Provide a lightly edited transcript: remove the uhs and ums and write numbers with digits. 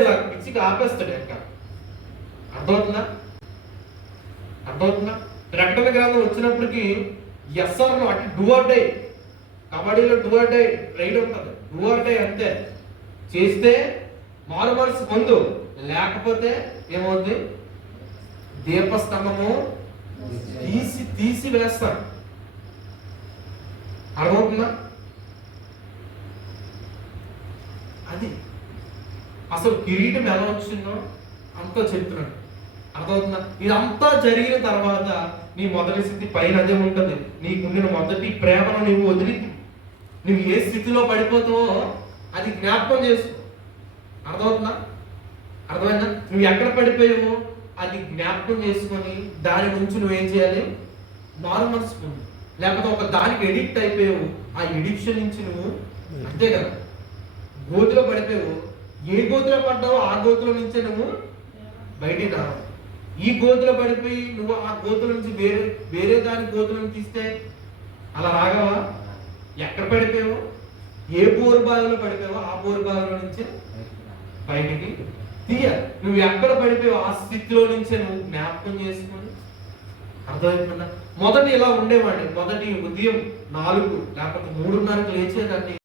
ఇలా పిచ్చికి ఆపేస్తాడు ఎక్క. అర్థమవుతుందా? అర్థమవుతుందా? ప్రకటన గ్రంథం వచ్చినప్పటికీ ఎస్ఆర్ను అంటే డూ ఆర్ డై. కబడ్డీలో డూ ఆర్ డై రైడ్ ఉంటుంది. డూ ఆర్ డై అంతే. చేస్తే మారు మనసు పొందు, లేకపోతే ఏమవుతుంది? దీపస్తంభము తీసి వేస్తాడు. అర్థమవుతుందా? అది అసలు కిరీటం ఎలా వచ్చిందో అంతా చెప్తున్నాడు. అర్థమవుతుందా? ఇదంతా జరిగిన తర్వాత నీ మొదటి స్థితి పైన అదే ఉంటుంది. నీకుండిన మొదటి ప్రేమను నువ్వు వదిలి నువ్వు ఏ స్థితిలో పడిపోతావో అది జ్ఞాపకం చేసుకో. అర్థమవుతుందా? అర్థమైందా? నువ్వు ఎక్కడ పడిపోయావో అది జ్ఞాపకం చేసుకొని దాని నుంచి నువ్వేం చేయాలి? మారు మనసు పొందు. లేకపోతే ఒక దానికి ఎడిక్ట్ అయిపోయావు, ఆ ఎడిక్షన్ నుంచి నువ్వు అంతే కదా గోతులో పడిపోయావు. ఏ గోతులో పడ్డావో ఆ గోతులో నుంచే నువ్వు బయటికి రావు. ఈ గోతులో పడిపోయి నువ్వు ఆ గోతుల నుంచి వేరే దాని గోతులను తీస్తే అలా రాగవా? ఎక్కడ పడిపోయావో, ఏ బోరు బావిలో పడిపోయావో ఆ బోరు బావిలో నుంచే బయటికి తీయాలి. నువ్వు ఎక్కడ పడిపోయావో ఆ స్థితిలో నుంచే నువ్వు జ్ఞాపకం చేసుకొని. అర్థమవుతుందా? మొదటి ఇలా ఉండేవాడిని. మొదటి ఉదయం 4 లేకపోతే 3:30కి లేచేదాన్ని.